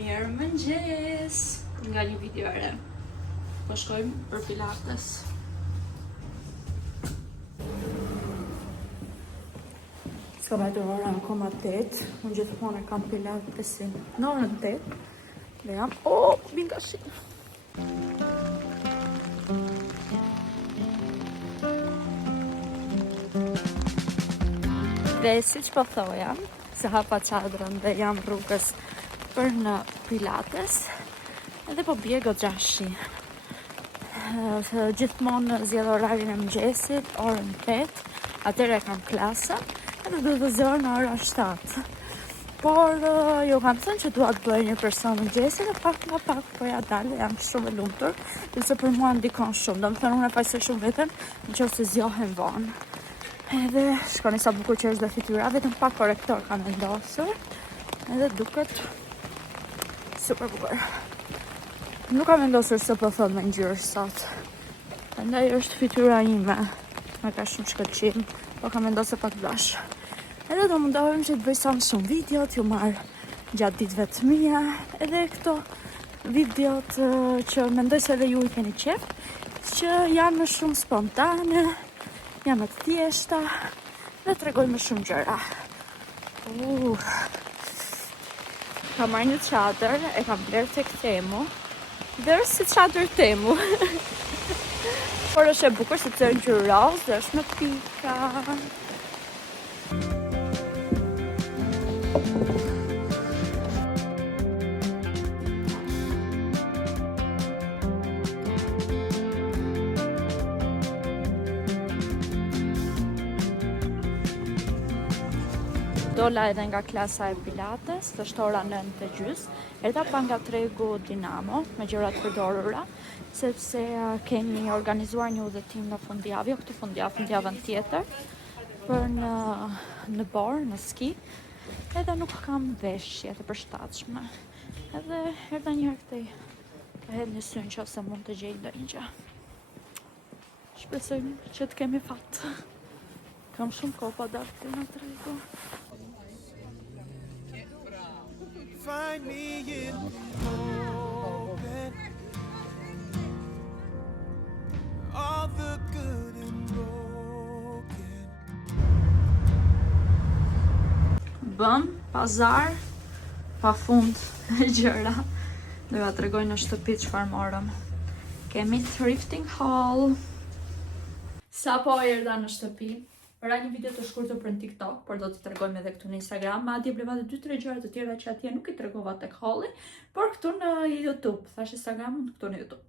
Mirëmëngjes nga një video e re. Po shkojmë për pilates. Ska me të ora në koma 8. Unë gjithmonë e kam pilatesin në orën 8. Dhe jam... binga shi! Dhe si që po thoja, se hapa qadrën dhe jam rrugës për në pilates, edhe po bje goxhashi. Gjithmonë zjedh orarin e mëngjesit, orën 8, atëre kam klasën, edhe du të zërë në orën 7. Por jo kam thënë që duat bëj një person mëngjesit, dhe pak nga pak po ja dalë, jam shumë e lumtur, dhe se për mua ndikon shumë, do më thënë unë e fajse shumë vetën, në që se zjohen vonë. Edhe shkoni sa bukur që është dhe fytyra, vetëm pak korektor ka vendosur, edhe duket super bukur. Nuk kam vendosur se po thot me ngjyrë sot. Prandaj është fytyra ime. Me ka shumë shkëlqim, po kam vendosur pak blush. Edhe do mundohem që të bëj sa më shumë video, t'ju marr gjatë ditëve të mia, edhe këto videot që mendoj se edhe ju i keni qef, që janë më shumë spontane, janë më të thjeshta dhe tregoj më shumë gjëra. Kam marrë një çadër, e kam blerë tek Temu. Dhe është si çadër Temu. Por është e bukur sepse është ngjyrë roz dhe është me pika. Dola edhe nga klasa e pilates, është ora 9:30, erdha pa nga tregu Dinamo, me gjërat përdorura, sepse kemi organizuar një udhëtim në fundjavë, jo këtë fundjavën tjetër, për në Borë, në ski, edhe nuk kam veshje të përshtatshme. Edhe erdha një herë këtej, ka hedhë një sy nëse mund të gjej ndonjë gjë. Shpresoj që të kemi fat. Kam shumë kohë pa dalë këtu në tregu. Find me in open all the good and broken. Bëm pazar pa fund gjëra. Do ja tregoj në shtëpi çfarë morëm. Kemi thrifting haul. Sapo erdha në shtëpi. Bëra një video të shkurtër për në TikTok, por do t'i tregojmë edhe këtu në Instagram. Madje bleva dhe 2-3 gjëra të tjera që atje nuk i tregova tek halli, por këtu në YouTube. Thash Instagramun këtu në YouTube.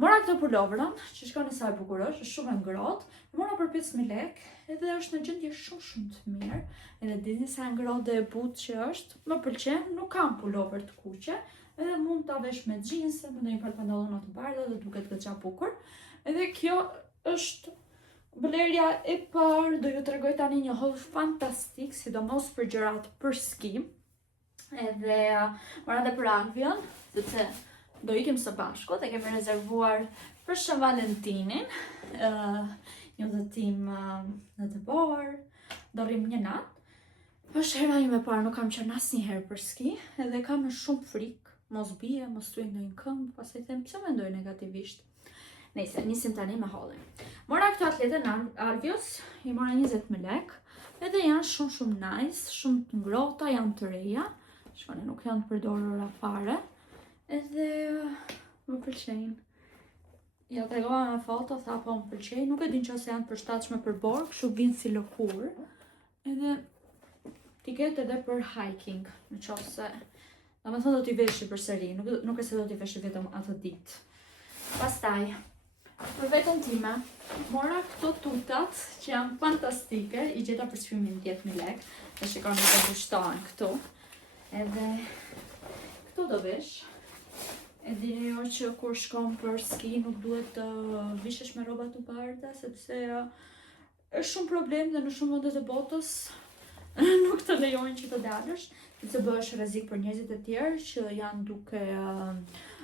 Mora këtë pulovërën, që shkoni sa e bukur është shumë e ngrohtë. Mora për 5.000 lekë, edhe është në gjendje shumë të mirë. Edhe dini sa e ngrohtë dhe e butë që është. Më pëlqen, nuk kam pulovër të kuqe, edhe mund ta vesh me xhinse, me ndonjë pantallona të bardha dhe duket goxha bukur. Edhe kjo është blerja e parë. Do ju tregoj tani një haul fantastik, sidomos për gjërat për ski. Edhe mora edhe për Alvion, sepse do ikim së bashku dhe kemi rezervuar për Shën Valentinin një udhëtim në të Borë. Do rrim një natë. Është hera ime e parë, nuk kam qenë asnjëherë për ski, edhe kam shumë frikë, mos bie, mos tuaj ndonjë këmbë, pastaj them pse mendoj negativisht. Nëse nisim tani me hallin. Mora këto atlete në Alvios, i mora 20.000 lekë, edhe janë shumë nice, shumë të ngrohta, janë të reja. Shkoni, nuk janë të përdorura fare. Edhe më pëlqejnë. Ja tregova me foto, tha po më pëlqejnë, nuk e din nëse janë përshtatshme për Borë, kështu vinë si lëkur. Edhe ti ketë edhe për hiking, nëse domethënë do t'i veshi përsëri, nuk e se do t'i veshi vetëm atë ditë. Pastaj për veten time, mora këto tutat që janë fantastike, i gjeta për çmimin 10.000 lekë, e shikoni se kushtohen këtu. Edhe këto do vesh. E dini jo që kur shkon për ski nuk duhet të vishesh me rroba të bardha, sepse është shumë problem dhe në shumë vende të botës nuk të lejojnë që të dalësh, sepse bëhesh rrezik për njerëzit e tjerë që janë duke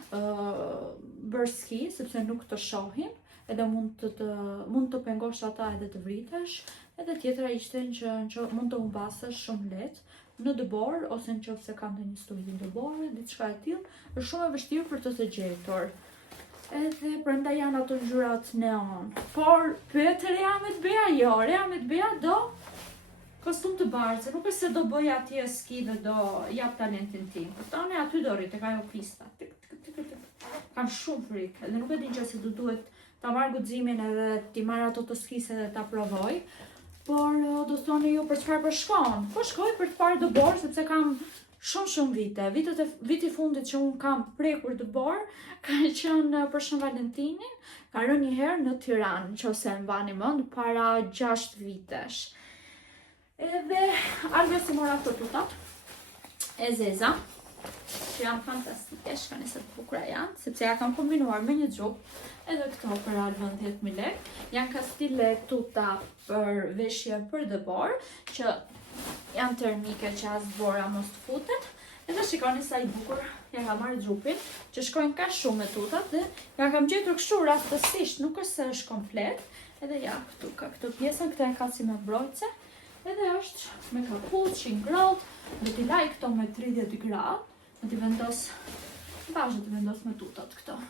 bërë ski, sepse nuk të shohin, edhe mund të pengosh ata edhe të vritesh, edhe tjetra ishte që mund të humbasesh shumë lehtë, në dëbor, ose në qoftë se kam të një stuhi në dëbor, diçka e tillë, është shumë e vështirë për të gjetur. Edhe prandaj janë ato ngjyrat neon. Por pyet Rea me të bëja, jo, Rea me të bëja do kostum të bardhë, se nuk është se do bëj atje ski dhe do jap talentin tim. Por tani aty do rrit tek ajo pista. Kam shumë frikë, edhe nuk e di që se do duhet ta marr guximin edhe ti marr ato të skisë edhe ta provoj. Por do thoni ju për çfarë po shkon? Po shkoj për të parë dëbor sepse kam shumë vite. Viti fundit që un kam prekur dëbor ka qenë për Shën Valentinin, ka rënë një herë në Tiranë, nëse e mbani mend, para 6 vitesh. Edhe Alvio si mora këto tutat e zeza, që janë fantastike, shkani se të bukura janë, sepse ja kam kombinuar me një xhup, edhe këto për Alvin 10.000 lekë. Janë kastile tuta për veshje për dëbor, që janë termike që as bora mos të futet. Edhe shikoni sa i bukur, ja kam marrë xhupin, që shkojnë ka shumë me tutat dhe ja kam gjetur kështu rastësisht, nuk është se është komplet. Edhe ja, këtu ka këtë pjesën, këta e ka si me mbrojtëse. Edhe është me kapuç, i ngrohtë, do t'i laj këto me 30 gradë, do t'i vendos, bashkë do t'i vendos me tutat këto.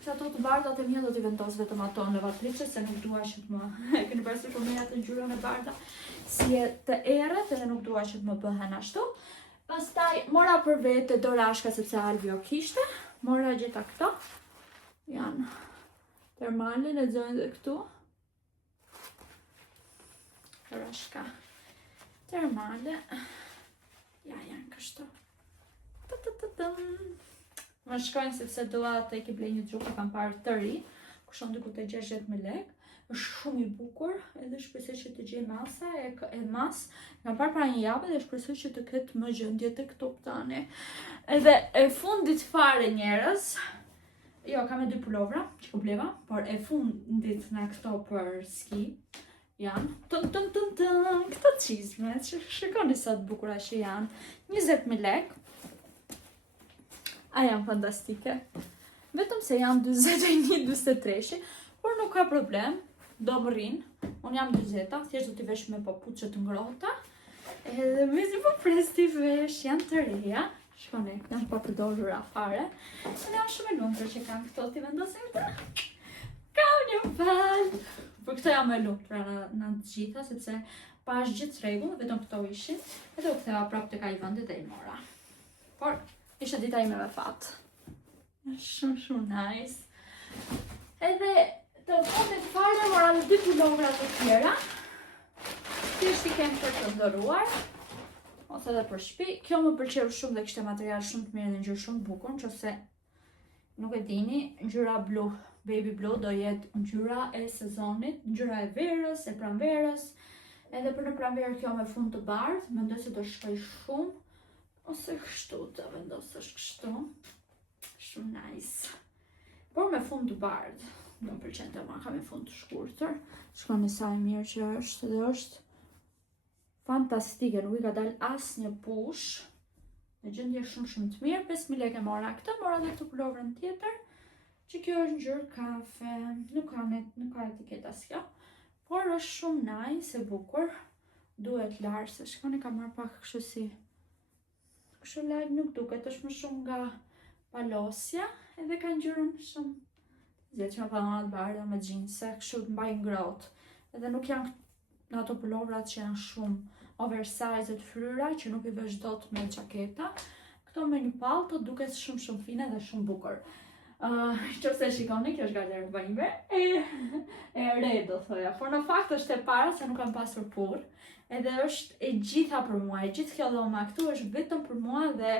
Këta ato të bardhat e mia do t'i vendos vetëm ato në lavatriçe, se nuk dua që të më e keni parasysh për meja të ngjyrën e bardha, si e të errët, edhe nuk dua që të më bëhen ashtu. Pastaj mora për vete dorashka sepse Alvio kishte, mora gjitha këto, janë termale, lexojnë dhe këtu. Dorashka termale, ja janë kështu. Më shkojnë sepse dua të i blej një xhup, kam parë të ri, kushton diku te 60.000 lekë. Është shumë i bukur, edhe shpresoj që të gjej masa e mas. Kam parë para një javë dhe shpresoj që të ketë më gjendje tek këto tani. Edhe e fundit fare njerëz, jo, kam e 2 pulovra që po bleva, por e fundit nga këto për ski janë këto çizme, shikoni sa të bukura që janë. 20.000 lekë. A janë fantastike. Vetëm se janë 21-23, por nuk ka problem. Do më rinë, unë jam 20, thjesht do t'i vesh me papuçe të ngrohta. Edhe me si po pres t'i vesh, janë të reja. Shkone, janë pa përdorura fare. Edhe jam shumë e lumtur që kam këto, t'i vendosim këta. Kam një palë. Por këto jam e lumtur në të gjitha, sepse pa është gjithë rregull, vetëm këto ishin. Edhe u ktheva prapë tek ai vendi dhe i mora. Por ishte dita ime me fat. Shumë nice. Edhe të fundit fare mora në 2 pulovra të tjera. Thjesht i kem për të ndoruar, ose edhe për shtëpi. Kjo më pëlqeu shumë dhe kishte material shumë të mirë dhe ngjyrë shumë të bukur, nëse nuk e dini, ngjyra blu, baby blue do jetë ngjyra e sezonit, ngjyra e verës, e pranverës. Edhe për në pranverë kjo me fund të bardhë, mendoj se do shkoj shumë, ose kështu të vendosësh kështu. Shumë nice. Por me fund të bardhë. Do më pëlqen të maka me fund të shkurtër. Shkoni sa e mirë që është dhe është fantastike, nuk i ka dalë asë një push. Në gjendje shumë të mirë, 5.000 lekë mora këtë, mora dhe këtë pulovrën tjetër, që kjo është ngjyrë kafe, nuk ka etiketa s'kjo, por është shumë nice e bukur, duhet larë, se shkoni ka marrë pak kështu si, kështu live nuk duket, është më shumë nga palosja, edhe ka ngjyrën shumë zjetë që më panonat bardha me gjinse, kështu të mbaj ngrohtë. Edhe nuk janë në ato pulovrat që janë shumë oversize të fryra, që nuk i vesh dot me çaketa. Këto me një palto duket shumë fine dhe shumë bukur. Nëse shikoni, kjo është garderoba ime, e re do thoja, por në fakt është e para se nuk kam pasur kurrë. Edhe është e gjitha për mua, e gjithë kjo dhoma këtu është vetëm për mua dhe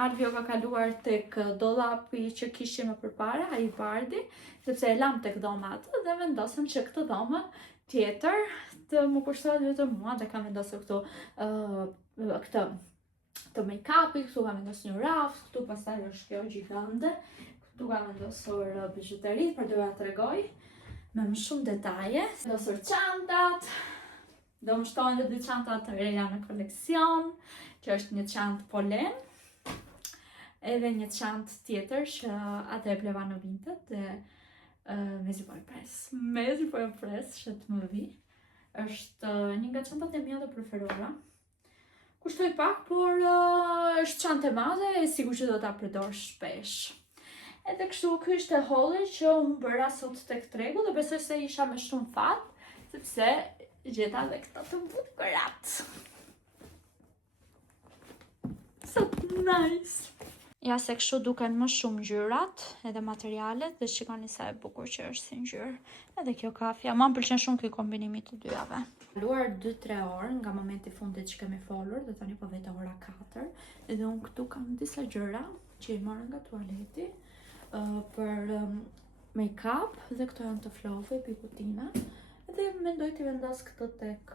Alvio ka kaluar tek dollapi që kishim më përpara, ai bardi, sepse e lam tek dhoma atë dhe vendosëm që këtë dhomë tjetër të më kushtohet vetëm mua dhe kam vendosur këtu këtë të make-upi, këtu kam vendosur një raf, këtu pastaj është kjo gjigande, këtu kam vendosur bijuteri për t'ju tregoj me më shumë detaje, vendosur çantat. Do më shtojnë dhe 2 çanta të reja në koleksion, që është një çantë polen, edhe një çantë tjetër që atë e bleva në Vinted dhe mezi po e pres që të më vi. Është një nga çantat e mia të preferuara, Kushtoj pak, por është çantë e madhe e sigur që do ta përdor shpesh. Edhe kështu, ky është holli që unë bëra sot tek tregu dhe besoj se isha me shumë fat, sepse gjeta dhe këto të bukurat. So nice! Ja se kështu duken më shumë ngjyrat edhe materialet dhe shikoni sa e bukur që është si ngjyrë. Edhe kjo kafja, ma më pëlqen shumë ky kombinimi të dyjave. Kaluar 2-3 orë nga momenti i fundit që kemi folur dhe tani po vete ora 4. Edhe unë këtu kam disa gjëra që i marrë nga tualeti për make-up dhe këto janë të flove, pikutina. Dhe mendoj t'i vendos këto tek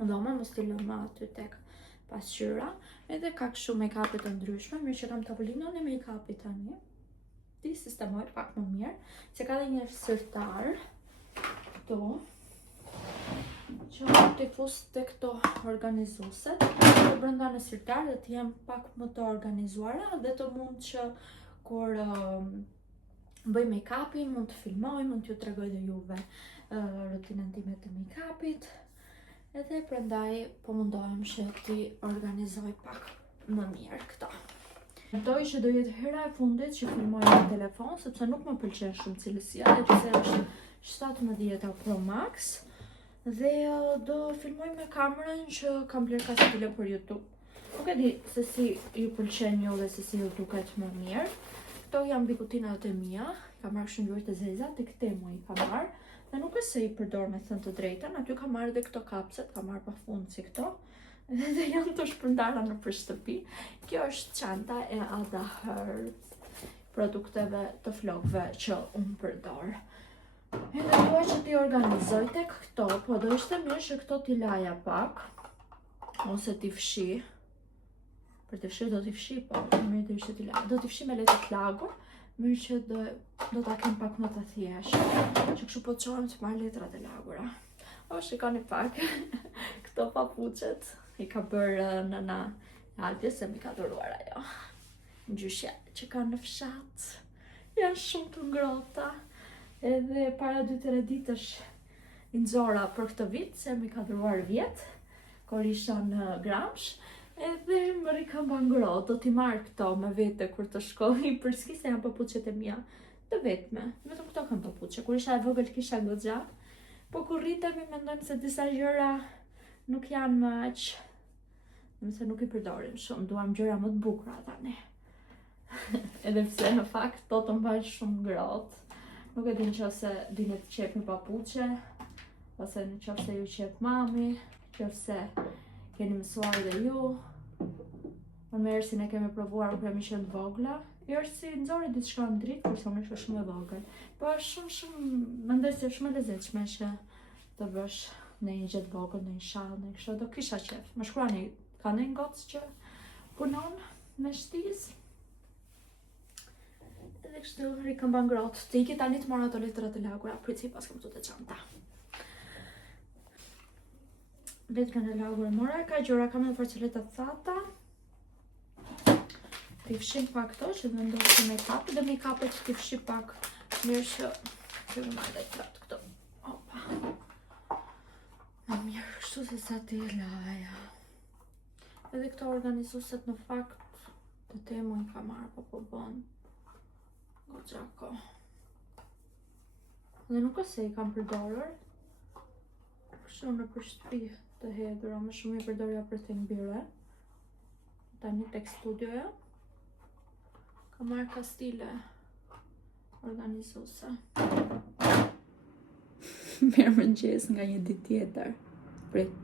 dhoma, mos t'i lëmë aty tek pasqyra, edhe ka kështu make-upit të ndryshme, mirë që kam tavolinën e make-upit tani. Ti sistemoj pak më mirë, se ka dhe një sërtar këto, që t'i fus të këto organizuset, të brenda në sërtar dhe t'jem pak më të organizuara dhe të mund që kur bëj make-upin, mund të filmoj, mund t'ju tregoj dhe juve rutinën time të make-upit. Edhe prandaj po mundohem që t'i organizoj pak më mirë këto. Mendoj që do jetë hera e fundit që filmoj në telefon, sepse nuk më pëlqen shumë cilësia, dhe që është 17 Pro Max. Dhe do filmoj me kamerën që kam bler ka stile për YouTube. Nuk e di se si ju pëlqen ju dhe se si ju duket më mirë. Këto janë bikutinat e mia, kam marrë shumë ngjyrë të zeza, tek Temu i kam marrë. Dhe nuk është se i përdor me thënë të drejtën, aty kam marrë dhe këto kapset, kam marrë pafund si këto. Dhe janë të shpërndara në për shtëpi. Kjo është çanta e Ada Herbs, produkteve të flokëve që unë përdor. Edhe dua që t'i organizoj tek këto, po do ishte mirë që këto t'i laja pak, ose t'i fshi. Për t'i fshi do t'i fshi, po mirë të ishte t'i laja. Do t'i fshi me letë të lagur, mirë që do t'a kem pak më të thjeshtë, që kështu po të qohem të marrë letrat e lagura. O, shikoni pak, këto papuqet i ka bërë nëna Albi se mi ka dhuruar ajo. Ngjyshja që ka në fshat, janë shumë të ngrohta, edhe para 2-3 ditësh i nxora për këtë vit, se mi ka dhuruar vjet, kur isha në Gramsh. Edhe më rikam bangrot, do t'i marrë këto me vete kur të shkoj për ski, se janë papuqet e mia të vetme. Vetëm këto kam papuqe, kur isha e vogël kisha goxha, po kur rritemi mendojmë se disa gjëra nuk janë më aq, nëse nuk i përdorim shumë, duam gjëra më të bukura tani. Edhe pse në fakt to të mbajnë shumë ngrohtë. Nuk e di nëse dini të qepni papuqe, ose nëse ju qep mami, nëse keni mësuar dhe ju. Më me Ersin e kemi provuar kur kemi qenë të vogla. Ersi nxori diçka në dritë, kurse unë isha shumë e vogël. Po është shumë, mendoj se është shumë e lezetshme që të bësh në një gjë të vogël, në një shall, në kështu, do kisha qef. Më shkruani, ka ndonjë gocë që punon me shtizë? Edhe kështu rikëm bangrot. Të iki tani të marrë ato letrat e lagura, prici pas kam të çanta. Letrën e lagur mora, ka gjëra, kam edhe porceletat thata. T'i fshim pak këto që të vendosi make-up, dhe make-upet t'i fshim pak mirë që kemi marrë letrat këto. Opa. Më mirë, kështu se sa t'i laja. Edhe këto organizuset në fakt të Temu i ka marrë, po bën goxha kohë. Dhe nuk është se i kam përdorur, kështu në për shtëpi të hedhura, më shumë i përdorja për të ngbire. Tani tek studioja ka marrë kastile organizuese. Mirëmëngjes nga një ditë tjetër. Prit.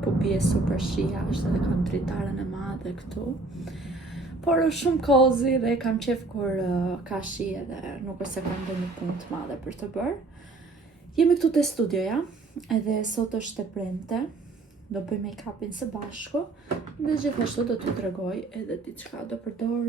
Po bie super shija, është edhe kam dritaren e madhe këtu. Por është shumë cozy dhe kam qef kur ka shi edhe nuk është se kam ndonjë punë të madhe për të bërë. Jemi këtu te studioja, edhe sot është e premte, do bëj make-upin së bashku, dhe gjithashtu do t'ju tregoj edhe diçka, do përdor,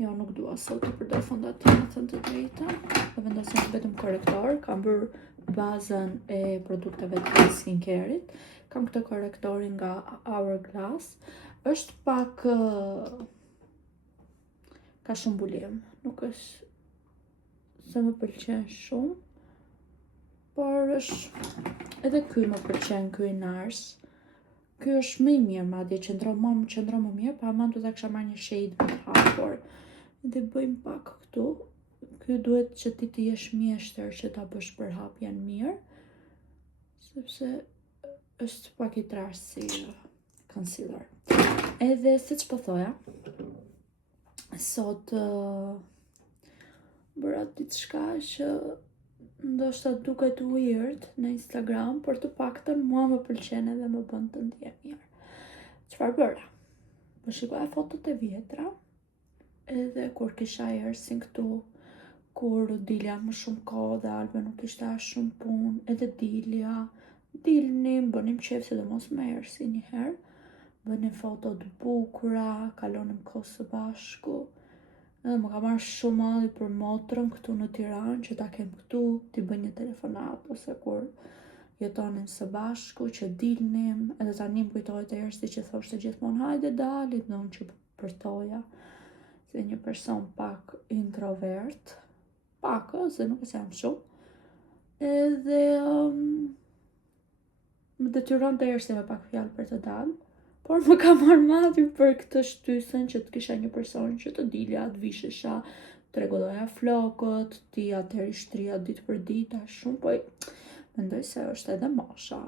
jo nuk dua sot të përdor fondativ, thënë të drejtën, do vendosim vetëm korrektor, kam bërë bazën e produkteve të skincare-it, kam këtë korrektorin nga Hourglass, është pak, ka shumë bulim, nuk është se më pëlqen shumë, por është edhe ky më pëlqen, ky i Nars. Ky është më i mirë, madje qëndron më mirë, pa ama do ta kisha marrë një shade më të hapur. Dhe bëjmë pak këtu. Ky duhet që ti jesh mjeshtër që ta bësh për hapjen mirë, sepse është pak i trashë si concealer. Edhe siç po thoja, sot bëra diçka që ndoshta duket weird në Instagram, por të paktën mua më pëlqen edhe më bën të ndihem mirë. Çfarë bëra? Po shikoja fotot e vjetra, edhe kur kisha ersin këtu, kur dilja më shumë kohë dhe Albe nuk ishte as shumë punë, edhe dilnim, bënim qef, sidomos me ersi një herë, bënim foto të bukura, kalonim kohë së bashku, edhe më ka marrë shumë madhi për motrën këtu në Tiranë, që ta kem këtu, t'i bëj një telefonat, ose kur jetonim së bashku, që dilnim, edhe tani më kujtohet e ersi që thoshte gjithmonë hajde dalit, në unë që përtoja, se një person pak introvert, pak, se nuk e jam shumë, edhe më detyron të ersi me pak fjalë për të dalë, por më ka marrë madhi për këtë shtysën që të kisha një person që të dilja, të vishesha, të rregulloja flokët, ti atëherë shtrija ditë për ditë, shumë, po mendoj se është edhe mosha,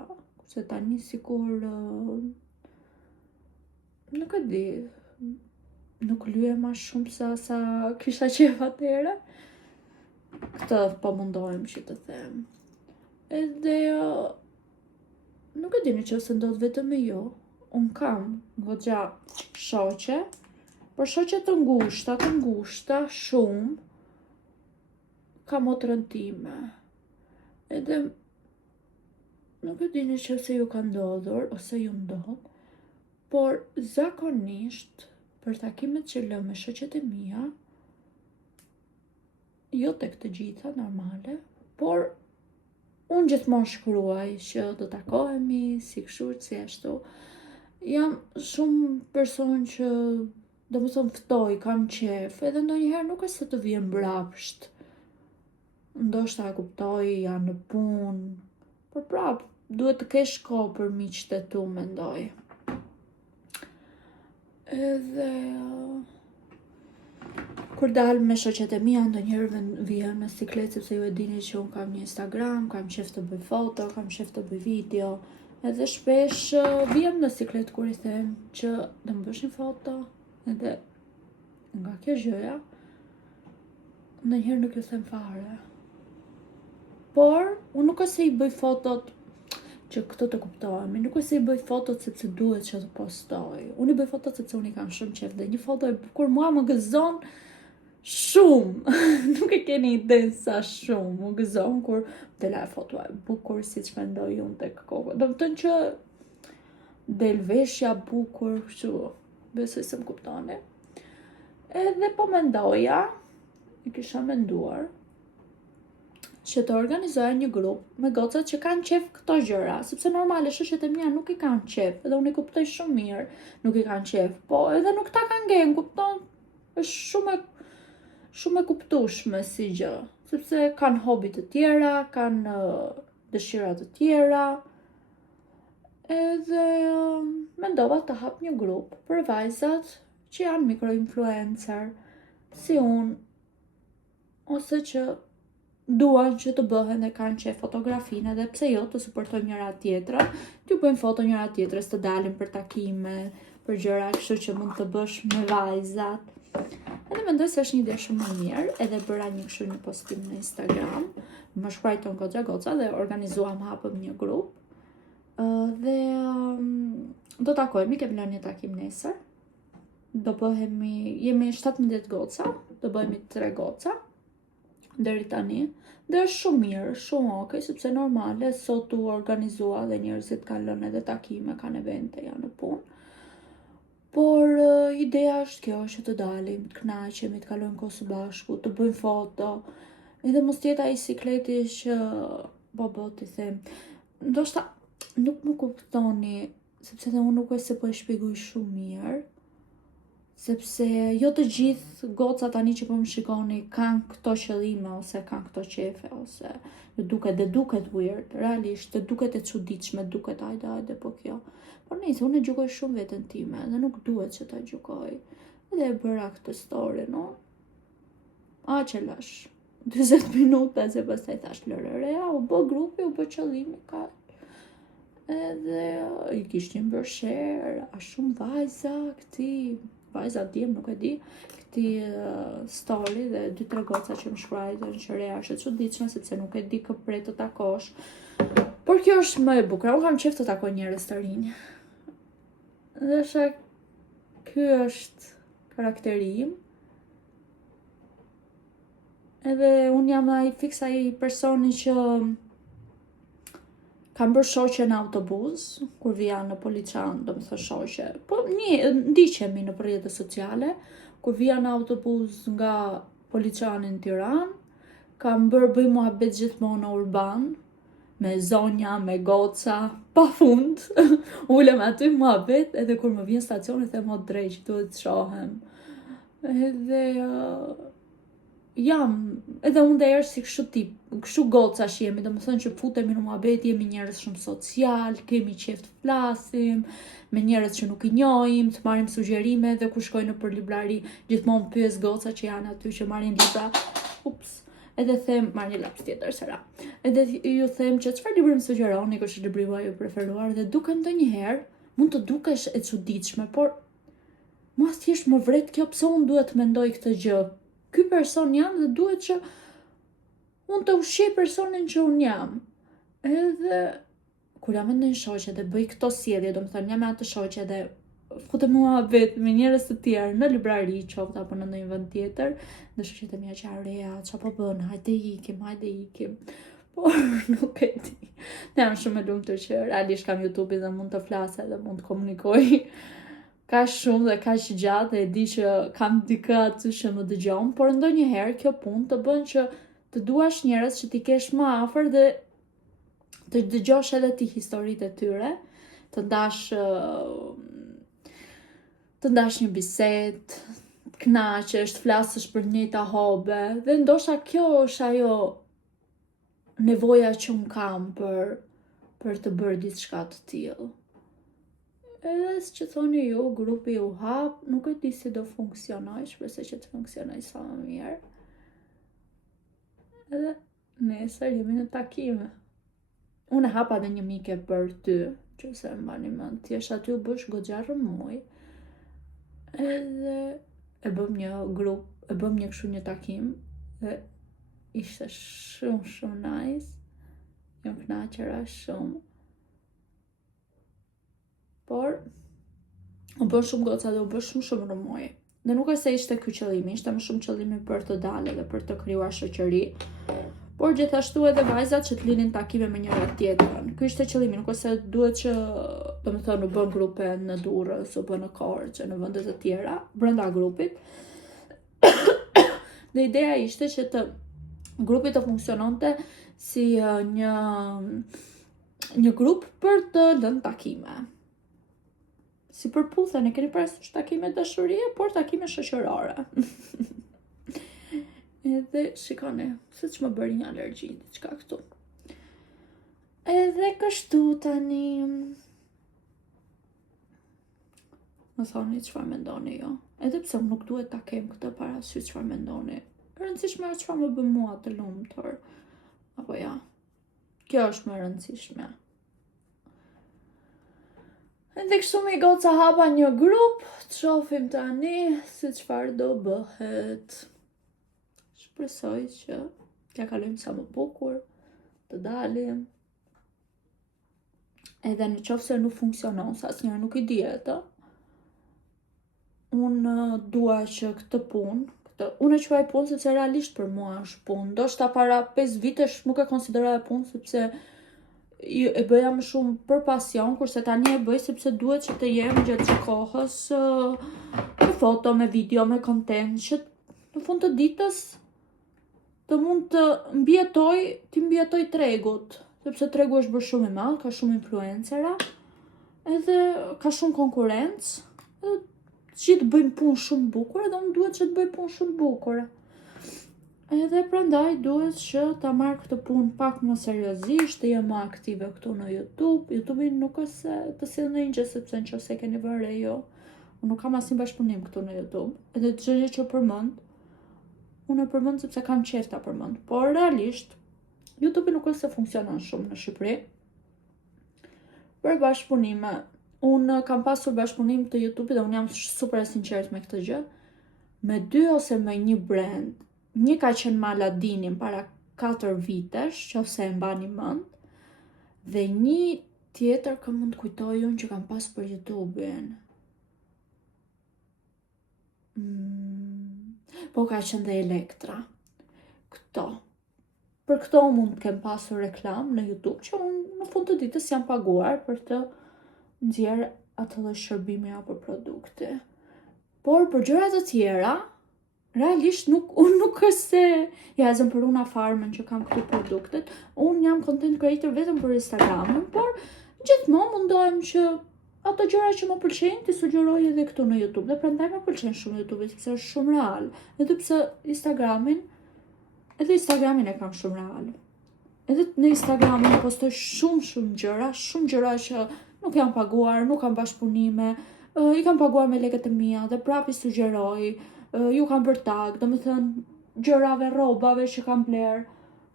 se tani sikur nuk e di, nuk lyhem as shumë sa kisha qef atëherë. Këtë po mundohem që të them. Edhe nuk e dini që ose ndodh vetëm me ju. Unë kam goxha shoqe, por shoqe të ngushta, shumë, ka motrën time. Edhe nuk e dini që ose ju ka ndodhur, ose ju ndodh, por zakonisht për takimet që lë me shoqet e mia, jo tek të gjitha normale, por unë gjithmonë shkruaj që do takohemi, si kështu, si ashtu. Jam shumë person që do më thonë ftoj, kam qef, edhe ndonjëherë nuk është se të vjen mbrapsht. Ndoshta e kuptoj, janë në punë, por prap, duhet të kesh kohë për miqtë e tu, mendoj. Edhe kur dal me shoqet e mia, ndonjëherë vjen me sikletë, sepse ju e dini që unë kam një Instagram, kam qef të bëj foto, kam qef të bëj video, edhe shpesh vjen në sikletë kur i them që do më bësh një foto, edhe nga kjo gjëja, ndonjëherë nuk ju them fare. Por, unë nuk e se i bëj fotot që këto të kuptohemi, nuk e se i bëj fotot sepse duhet që të postoj. Unë i bëj fotot sepse unë i kam shumë qef, dhe një foto e bukur mua më gëzon shumë, nuk e keni ide sa shumë, më gëzon kur dela e foto e bukur, si që mendoj unë tek kokë. Do më tënë që del veshja bukur, kështu, besoj se më kuptoni. Edhe po mendoja, i kisha menduar, që të organizoja një grup me gocat që kanë qef këto gjëra, sepse normale shoqet e mia nuk i kanë qef, edhe unë i kuptoj shumë mirë, nuk i kanë qef, po edhe nuk ta kanë ngen, kupton, është shumë e kuptueshme si gjë, sepse kanë hobi të tjera, kanë dëshira të tjera, edhe mendova të hap një grup për vajzat që janë mikroinfluencer, si unë, ose që duan që të bëhen dhe kanë qef fotografinë, edhe pse jo të suportojmë njëra tjetrën, t'ju bëjmë foto njëra tjetrës, të dalim për takime, për gjëra kështu që mund të bësh me vajzat. Edhe mendoj se është një ide shumë e mirë, edhe bëra një kështu një postim në Instagram, më shkruajton goxha dhe organizuam, hapëm një grup, dhe do takohemi, kemi lënë një takim nesër, jemi 17 goca, do bëhemi 3 goca, deri tani, dhe është shumë mirë, shumë okay, sepse normale sot u organizua dhe njerëzit kanë lënë edhe takime, kanë evente, janë në punë. Por ideja është kjo, që të dalim, të kënaqemi, të kalojmë kohë së bashku, të bëjmë foto, edhe mos tjetë ai sikleti që bo t'i them. Ndoshta nuk më kuptoni, sepse dhe unë nuk e se po e shpjegoj shumë mirë, sepse jo të gjithë gocat tani që po më shikoni kanë këto qëllime ose kanë këto qefe ose duket weird, realisht të duket e çuditshme, duket hajde po kjo. Por nice, unë e gjykoj shumë veten time dhe nuk duhet që ta gjykoj. Dhe e bëra këtë story, no? A që lash 20 minuta se pastaj thash lërërea, u bë grupi, u bë qëllimi ka. Edhe i kishtin bërë share, a shumë vajza djem nuk e di, këti story dhe 2-3 goca që më shprajtën që reja është e çuditshme sepse nuk e di këpre të takosh. Por kjo është më e bukur, unë kam qef të takoj njerëz të rinj. Dhe ky është karakteri im. Edhe unë jam fiksa i personi që kam bërë shoqe në autobus, kur vija në Poliçan, do më thë shoqe. Po ndiqemi në rrjetet sociale, kur vija në autobus nga Poliçani në Tiranë, kam bëj muhabet gjithmonë në urban, me zonja, me goca, pa fund. Ulem aty muhabet, edhe kur më vjen stacioni, them o drejt, duhet të shohem. Edhe edhe unë dhe si kështu goca që jemi, do më thënë që futemi në muhabet, jemi njerëz shumë social, kemi qef të flasim, me njerëz që nuk i njohim, të marrim sugjerime dhe kur shkoj në për librari, gjithmonë pyes goca që janë aty që marrin libra, edhe them, marr një laps tjetër sera. Edhe ju them që çfarë libri më sugjeroni, kush është libri juaj i preferuar, dhe duke ndonjëherë mund të dukesh e çuditshme, por mua thjesht më vret kjo pse unë duhet të mendoj këtë gjë. Ky person jam dhe duhet që unë të ushqej personin që unë jam. Edhe kur jam me ndonjë shoqe dhe bëj këto sjellje, do më thënë jam me atë shoqe dhe futem muhabet me njerëz të tjerë në librari, qoftë apo në ndonjë vend tjetër, dhe shoqet e mia që area, çfarë po bën, hajde ikim. Por nuk e di. Ne jam shumë e lumtur që realisht kam YouTube-in dhe mund të flas dhe mund të komunikoj ka shumë dhe ka që gjatë dhe e di që kam dikë aty që më dëgjon, por ndonjëherë kjo punë të bën që të duash njerëz që t'i kesh më afër dhe të dëgjosh edhe ti historitë e tyre, të ndash një bisedë, të kënaqesh, të flasësh për njëjta hobe, dhe ndoshta kjo është ajo nevoja që unë kam për të bërë diçka të tillë. Edhe si që thoni ju, grupi u hap, nuk e di si do funksionoj, shpresoj që të funksionoj sa më mirë. Edhe nesër jemi në takime. Unë e hapa dhe një mike për ty, që se më bani mend, ti është aty u bësh goxha rëmuj. Edhe e bëm një kështu një takim, dhe ishte shumë nice, jam kënaqura shumë. Por, u bën shumë goca dhe u bën shumë rëmuj. Dhe nuk është se ishte ky qëllimi, ishte më shumë qëllimi për të dalë dhe për të krijuar shoqëri. Por gjithashtu edhe vajzat që të linin takime me njëra tjetrën. Ky ishte qëllimi, nuk është se duhet që, do të thonë, u bën grupe në Durrës, u bën në Korçë, në vende të tjera, brenda grupit. Dhe ideja ishte që grupi të funksiononte si një grup për të lënë takime. Si përputhen, e keni parasysh takime dashurie, por takime shoqërore. Edhe shikoni, siç më bëri një alergji diçka këtu. Edhe kështu tani. Më thoni çfarë mendoni ju. Edhe pse nuk duhet ta kem këtë parasysh çfarë mendoni. E rëndësishme është çfarë më bën mua të lumtur. Apo ja. Kjo është më e rëndësishme. Edhe kështu me goca hapa një grup, të shohim tani se çfarë do bëhet. Shpresoj që t'ja kalojmë sa më bukur, të dalim. Edhe në qoftë se nuk funksionon, sa asnjëherë nuk i dihet, unë dua që këtë punë, unë e quaj punë sepse realisht për mua është punë. Ndoshta para 5 vitesh nuk e konsideroja punë sepse e bëja më shumë për pasion, kurse tani e bëj sepse duhet që të jem gjatë kohës me foto, me video, me content, që në fund të ditës të mund të mbjetoj tregut, sepse tregu është bërë shumë i madh, ka shumë influencera, edhe ka shumë konkurrencë, gjithë bëjmë punë shumë bukur dhe unë duhet që të bëj punë shumë bukur. Edhe prandaj duhet që ta marr këtë punë pak më seriozisht, të jem më aktive këtu në YouTube. YouTube-in nuk është se të sjell ndonjë gjë sepse nëse keni vënë re jo. Unë nuk kam asnjë bashkëpunim këtu në YouTube. Edhe çdo gjë që përmend, unë e përmend sepse kam qejf ta përmend. Por realisht YouTube nuk është se funksionon shumë në Shqipëri. Për bashkëpunime, unë kam pasur bashkëpunim të YouTube dhe unë jam super e sinqert me këtë gjë. Me 2 ose me 1 brand. Një ka qenë Maladinin para 4 vitesh, qofse e mbani mend, dhe një tjetër ka mund të kujtoj unë që kam pas për YouTube-in. Po ka qenë dhe Elektra. Këto. Për këto mund të kem pasur reklam në YouTube që unë në fund të ditës jam paguar për të nxjerrë atë lloj shërbimi apo produkti. Por për gjëra të tjera, realisht nuk është se jazëm për una farmën që kam këtu produktet, unë jam content creator vetëm për Instagramin, por gjithmonë mundohem që ato gjëra që më pëlqejnë të sugjeroj edhe këtu në YouTube, dhe prandaj më pëlqen shumë YouTube sepse është shumë real, edhe pse Instagramin e kam shumë real. Edhe në Instagramin postoj shumë gjëra që nuk jam paguar, nuk kam bashkëpunime, i kam paguar me lekët e mia dhe prapë i sugjeroj. Ju kam bërë tag, domethënë gjërave, rrobave që kam bler.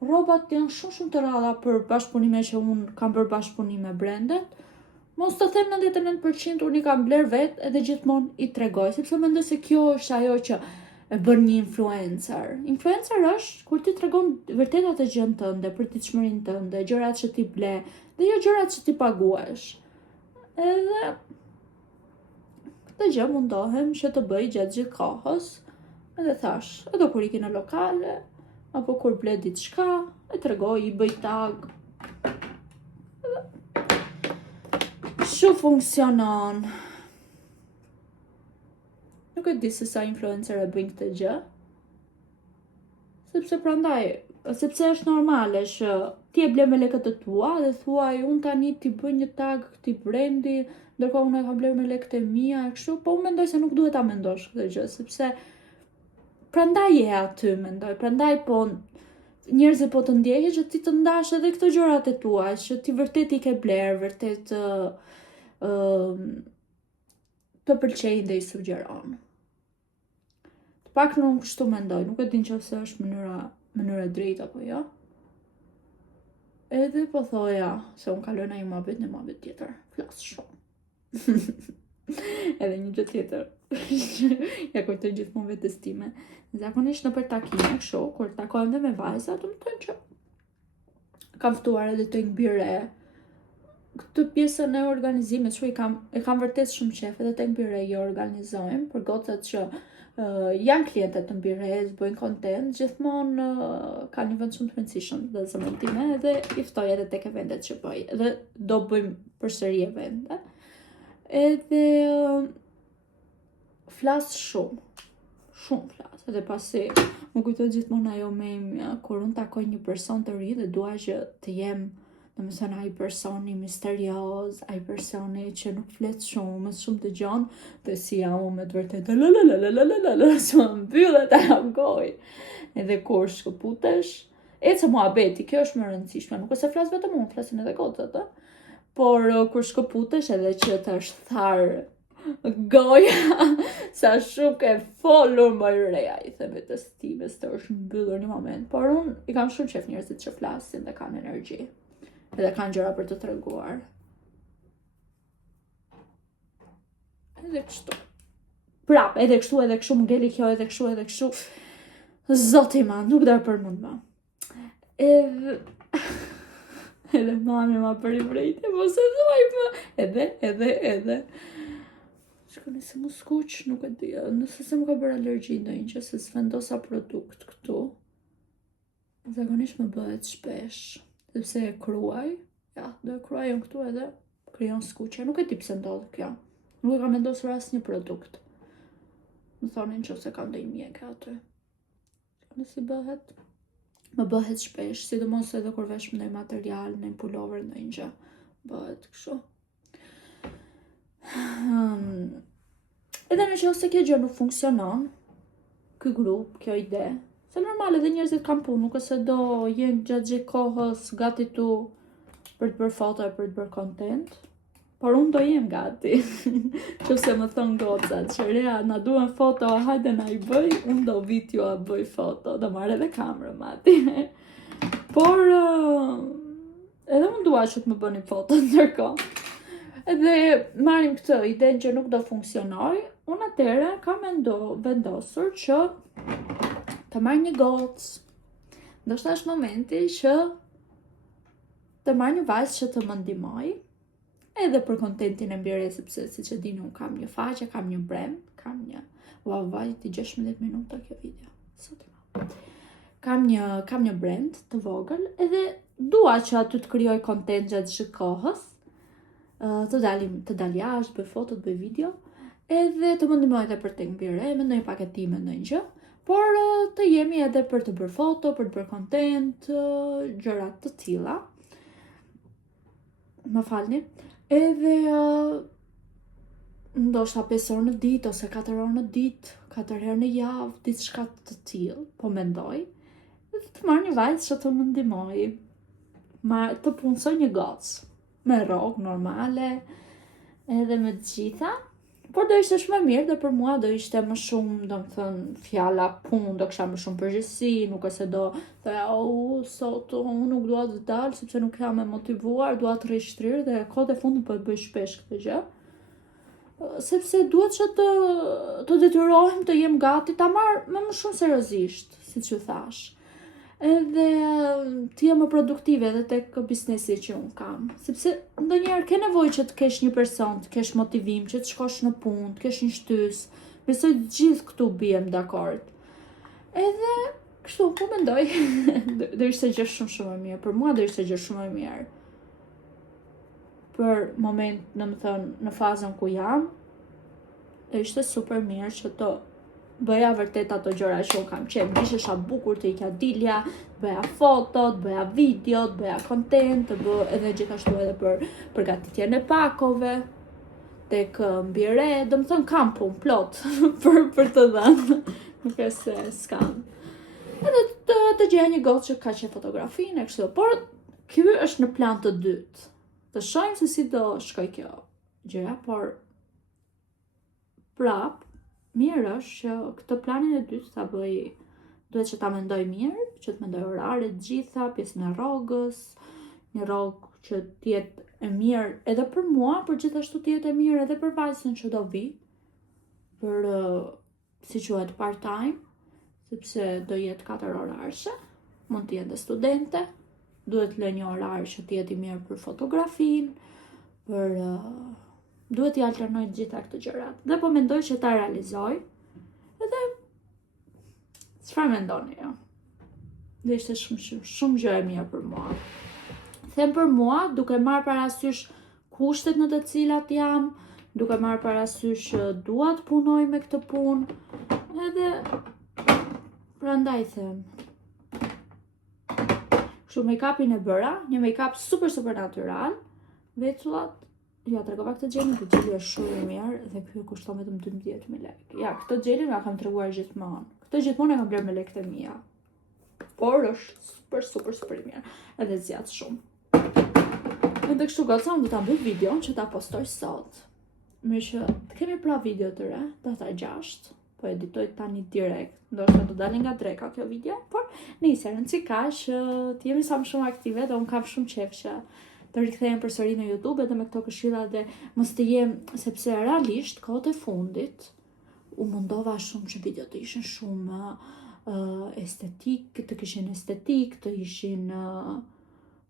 Rrobat janë shumë të ralla për bashkëpunime që unë kam bërë bashkëpunim me brandet. Mos të them 99% unë i kam bler vetë edhe gjithmonë i tregoj, sepse mendoj se kjo është ajo që e bën një influencer. Influencer është kur ti tregon vërtet atë gjën tënde, përditshmërinë tënde, gjërat që ti ble, dhe jo gjërat që ti paguash. Edhe këtë gjë mundohem që të bëj gjatë gjithë kohës, edhe thash, edhe kur iki në lokale, apo kur ble diçka, e tregoj, i bëj tag. Shu funksionon. Nuk e di se sa influencer e bëjnë këtë gjë, sepse është normale që ti e ble me lekët e tua dhe thuaj, unë tani ti bëj një tag këtij brendi, ndërkohë unë e kam bler me lekët e mia e kështu, po unë mendoj se nuk duhet ta mendosh këtë gjë, sepse prandaj je aty, mendoj, prandaj po njerëzit po të ndjekin që ti të ndash edhe këto gjërat e tua, që ti vërtet i ke bler, vërtet të pëlqejnë dhe i sugjeron. Të pak nuk kështu mendoj, nuk e din nëse është mënyra drejt apo jo. Edhe po thoja se unë kaloj një muhabet tjetër, flas shumë. Edhe një gjë tjetër ja kujtoj gjithmonë vetes time. Zakonisht nëpër takime kështu, kur takohem dhe me vajza, do të thonë që kam ftuar edhe të ngbire këtë pjesën e organizimit, që e kam vërtet shumë qef, edhe të ngbire i organizojmë për gocat që janë klientet të mbires, bëjnë content, gjithmonë ka një vend shumë të rëndësishëm dhe zemrën time, edhe i ftoj edhe tek eventet që bëj, edhe do bëjmë përsëri evente. Edhe flas shumë flas, edhe pasi më kujtoj gjithmonë ajo memja kur unë takoj një person të ri dhe dua që të jem, domethënë ai personi misterioz, ai personi që nuk flet shumë të gjon, dhe si jam unë me të vërtetë se më mbyllet ajo goj. Edhe kur shkëputesh, ecë muhabeti, kjo është më e rëndësishme, nuk është se flas vetëm unë, flasin edhe gocat, por kur shkëputesh edhe që të është tharë goja, sa shumë ke folur më reja, i the vetes time, se është mbyllur një moment, por unë i kam shumë qef njerëzit që flasin dhe kanë energji, edhe kanë gjëra për të treguar. Edhe kështu. Prap, edhe kështu, më ngeli kjo, edhe kështu. Zoti ma, nuk do e përmend më. Edhe mami ma për i vrejtje, po se dhuaj më. Edhe. Shkoni se mu skuq, nuk e di, nëse se mu ka bërë alergji ndonjë që se s'vendosa produkt këtu. Zakonisht më bëhet shpesh, sepse e kruaj, do e kruaj këtu edhe krijon skuqje, nuk e di pse ndodh kjo. Nuk e kam vendosur asnjë produkt. Më thonin që se kam ndonjë mjek aty. Nësi bëhet, më bëhet shpesh, sidomos edhe kur vesh ndonjë material, ndonjë pullover, ndonjë gjë, bëhet kështu. Edhe në qoftë se kjo gjë nuk funksionon, ky grup, kjo ide, se normal edhe njerëzit kanë punë, nuk se do jenë gjatë gjithë kohës gati tu për të bërë foto e për të bërë content, por unë do jem gati. Që se më thonë gocat, që rea, na duhen foto, hajde na I bëj, unë do vit ju a bëj foto, do marrë edhe kamerë mati. Por, edhe unë dua që të më bëni foto ndërkohë. Edhe marrim këtë idenë që nuk do funksionoj, unë atëre kam vendosur që të marrë një gocë. Ndoshta është momenti që të marrë një vajzë që të më ndihmoj, edhe për kontentin e mbire, sepse siç e dini unë kam një faqe, kam një brand, kam një vajti 16 minuta kjo video. Kam një brand të vogël, edhe dua që aty të krijoj kontent gjatë çdo kohës. Të dal jashtë, bëj foto, të bëj video, edhe të më ndihmoj edhe për tek mbire, me ndonjë paketime, ndonjë gjë, por të jemi edhe për të bërë foto, për të bërë content, gjërat të tilla. Më falni. Edhe ndoshta 5 orë në ditë ose 4 orë në ditë, 4 herë në javë, diçka të tillë, po mendoj. Dhe të marr një vajzë që të më ndihmoj, të punsoj një gocë, me rrogë normale, edhe me të gjitha. Por do ishte shumë mirë dhe për mua do ishte më shumë, do më thënë, fjala punë, do kisha më shumë përgjegjësi, nuk e se do sot unë nuk dua të dalë, sepse nuk jam e motivuar, dua të rri shtrirë dhe kohët e fundit po të bëj shpesh këtë gjë. Sepse duhet që të detyrohem të jem gati ta marr me më shumë seriozisht, siç ju thash. Edhe të jem më produktive edhe tek biznesi që unë kam. Sepse ndonjëherë ke nevojë që të kesh një person, të kesh motivim, që të shkosh në punë, të kesh një shtys. Besoj gjithë këtu bijem dakord. Edhe kështu, po mendoj, do ishte gjë shumë e mirë. Për mua do ishte gjë shumë e mirë. Për moment, në fazën ku jam, do ishte super mirë që të bëja vërtet ato gjëra që unë kam qenë, ishesha bukur të ikja dilja, të bëja foto, të bëja video, të bëja content, të bëja edhe gjithashtu edhe për përgatitjen e pakove, tek mbire, do më thënë kam punë plot për të dhënë, nuk e se s'kam. Edhe të gjeja një gocë që ka që fotografinë e kështu, por kjo është në plan të dytë. Të shojmë se si do shkoj kjo gjëja, por prap mirë është që këtë planin e dytë ta bëj, duhet që ta mendoj mirë, që të mendoj oraret gjitha, pjesën e rrogës, një rrogë që t'jetë e mirë edhe për mua, por gjithashtu t'jetë e mirë edhe për vajzën që do vi, për si quhet part-time, sepse do jetë 4 orarëshe, mund të jetë studente, duhet lë një orar që t'jetë i mirë për fotografinë, për duhet I alternoj gjitha këtë gjërat. Dhe po mendoj që ta realizoj. Edhe çfarë mendoni ju? Dhe ishte shumë gjë e mirë për mua. Them për mua, duke marrë parasysh kushtet në të cilat jam, duke marrë parasysh dua të punoj me këtë punë. Edhe prandaj them. Kështu make-upin e bëra, një make-up super natyral, veçullat. Ja, tregova këtë gjelin, këtë gjeli është shumë I mirë dhe kjo kushton vetëm 12.000 lekë. Ja, këtë gjelin ja kam treguar gjithmonë. Këtë gjithmonë e kam blerë me lekët e mia. Por është super I mirë. Edhe zjat shumë. Edhe kështu goca, unë do ta bëj video që ta postoj sot. Me që të kemi pra video të re, data 6, po editoj tani direkt. Ndoshta do dalin nga dreka kjo video, por nisë, rëndësi ka që të jemi sa më shumë aktive dhe unë kam shumë qejf që të rikthehem përsëri në YouTube edhe me këto këshilla dhe mos të jem, sepse realisht kohët e fundit u mundova shumë që video të ishin shumë estetik, të kishin estetik, të ishin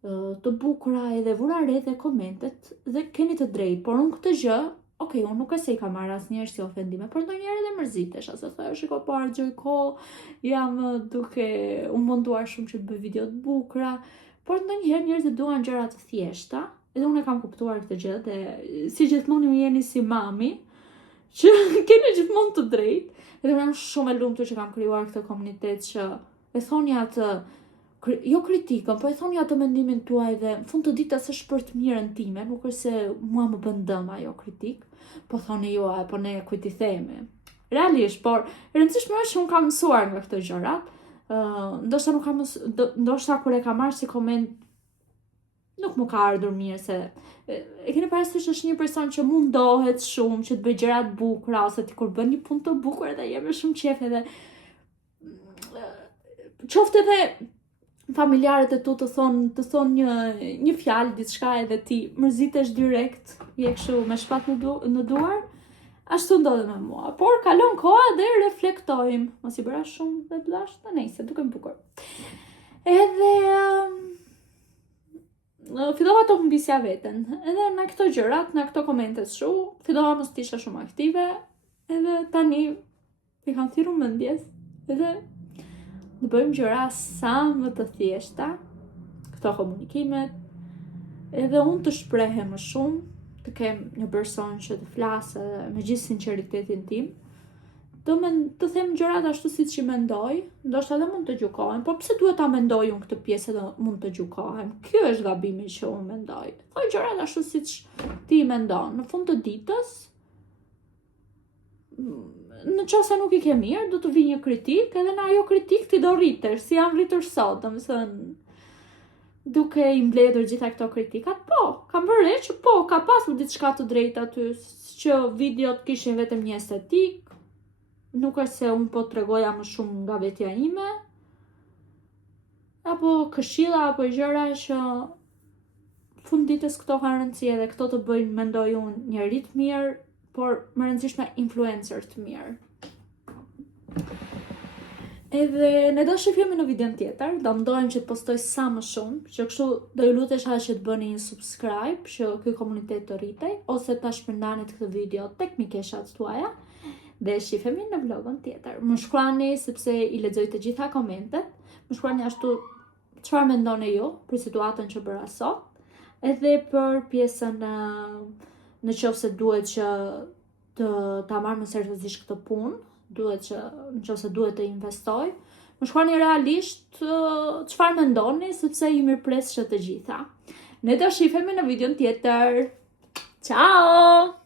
të bukura edhe vura re dhe komentet dhe keni të drejtë, por unë këtë gjë, unë nuk e se I ka marrë asnjëherë si ofendime, por ndonjëherë edhe mërzitesh, se thoya shiko po harxoj kohë, jam duke u munduar shumë që të bëj video të bukura. Por ndonjëherë njerëzit duan gjëra të thjeshta, edhe unë e kam kuptuar këtë gjë dhe si gjithmonë ju jeni si mami, që keni gjithmonë të drejtë, edhe unë jam shumë e lumtur që kam krijuar këtë komunitet që e thoni atë jo kritikën, po e thoni atë mendimin tuaj dhe në fund të ditës është për të mirën time, nuk është se mua më bën dëm ajo kritik, po thoni jo, po ne kujt i themi. Realisht, por e rëndësishme është që unë kam mësuar nga këto gjërat. Ndoshta kur e kam marrë si koment nuk më ka ardhur mirë se e keni parasysh është një person që mundohet shumë që të bëj gjëra të bukura ose ti kur bën një punë të bukur edhe je me shumë qejf edhe qoftë edhe familjarët e tu të thonë një fjalë diçka edhe ti mërzitesh direkt, je kështu me shpat në duar, ashtu ndodhe me mua. Por kalon koha dhe reflektojmë, mos i bëra shumë dhe të lashtë, nejse, duke më bukur. Edhe fillova të humbisja veten, edhe në këto gjërat, në këto komente fillova mos të isha shumë aktive, edhe tani i kam thirrur mendjes, edhe të bëjmë gjëra sa më të thjeshta, këto komunikimet, edhe unë të shprehem më shumë, të kem një person që të flasë me gjithë sinqeritetin tim, të them gjërat ashtu siç i mendoj, ndoshta edhe mund të gjykohem, po pse duhet ta mendoj unë këtë pjesë edhe mund të gjykohem? Ky është gabimi që unë mendoj. Thoj gjërat ashtu siç ti i mendon. Në fund të ditës, në qoftë se nuk i ke mirë, do të vi një kritik, edhe në ajo kritik ti do rritesh, si jam rritur sot, domethënë duke i mbledhur gjitha këto kritikat, po, kam vërre që po, ka pasur diçka të drejtë aty, që videot kishin vetëm një estetik, nuk është se unë po të tregoja më shumë nga vetja ime, apo këshilla, apo gjëra që fund ditës këto kanë rëndësi edhe këto të bëjnë, mendoj unë, njeri të mirë, por më rëndësishme influencer të mirë. Edhe ne do shifjemi në videon tjetër, do mendojmë që të postoj sa më shumë, që kështu do ju lutesha që të bëni një subscribe, që ky komunitet të rritej, ose ta shpërndanit këtë video tek mikeshat tuaja, dhe shifemi në vlogun tjetër. Më shkruani sepse i lexoj të gjitha komentet, më shkruani ashtu çfarë mendoni ju për situatën që bëra sot, edhe për pjesën në qoftë se duhet që ta marr më seriozisht këtë punë, në qoftë se duhet të investoj, më shkruani realisht çfarë mendoni, sepse i mirëpres që të gjitha. Ne do shifemi në videon tjetër. Ciao!